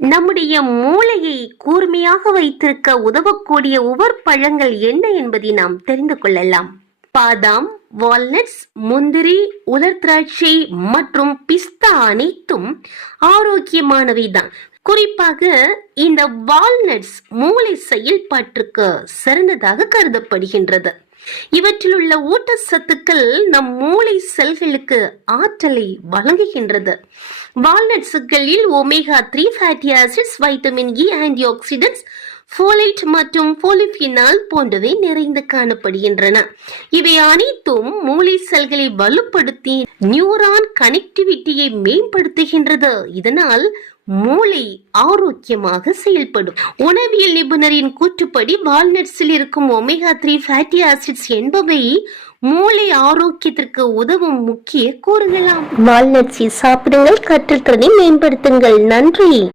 நம்முடைய மூளையை கூர்மையாக வைத்திருக்க உதவக்கூடிய உவர் பழங்கள் என்ன என்பதை நாம் தெரிந்து கொள்ளலாம். பாதாம், வால்நட்ஸ், முந்திரி, உலர் திராட்சை மற்றும் பிஸ்தா அனைத்தும் ஆரோக்கியமானவைதான். குறிப்பாக இந்த வால்நட்ஸ் மூளை செயல்பாட்டுக்கு சிறந்ததாக கருதப்படுகின்றது. இவற்றில் உள்ள ஊட்டச்சத்துக்கள் நம் மூளை செல்களுக்கு ஆற்றலை வழங்குகின்றது. வால்நட்ஸ்களில் omega 3 fatty acids, vitamin E, antioxidants, folate மற்றும் போலிஃபினால் போன்றவை நிறைந்து காணப்படுகின்றன. இவை அனைத்தும் மூளை செல்களை வலுப்படுத்தி நியூரான் கனெக்டிவிட்டியை மேம்படுத்துகின்றது. இதனால் மூளை ஆரோக்கியமாக செயல்படும். உணவியல் நிபுணரின் கூற்றுப்படி வால்நட்ஸில் இருக்கும் ஒமேகா 3 ஃபேட்டி ஆசிட்ஸ் என்பவை மூளை ஆரோக்கியத்திற்கு உதவும் முக்கிய கூறுகளாம். வால்நட்ஸை சாப்பிடுங்கள், கற்றல் திறனை மேம்படுத்துங்கள். நன்றி.